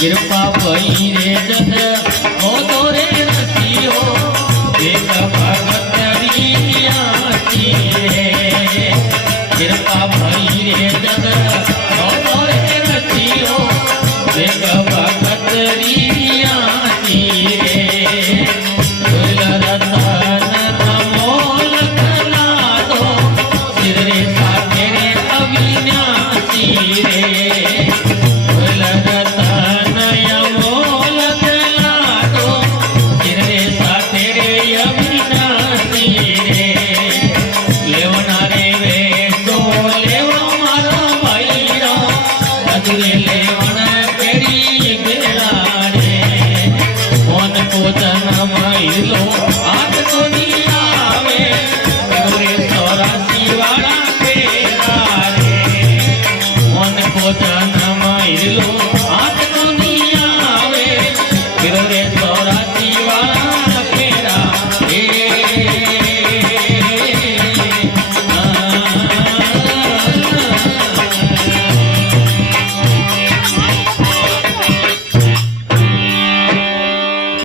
कृपा भई रे जद हो तो रे रसियो एक भगत रियासी रे कृपा भई रे जद हो तो रे रसियो एक भगत रियासी रे रतन अमोल कला दो सिर रे साथे रे अविनाशी रे रतन अमोल कला दो सिर रे साथे रे अविनाशी रे लेवना रे वेसो लेवो मारो भाईरो अजुरे लेवण केड़ी बेड़ा रे मन को जन्म लो आज तो नहीं आवे गोरे सौरासी वाला पेड़ा रे मन को जन्म लो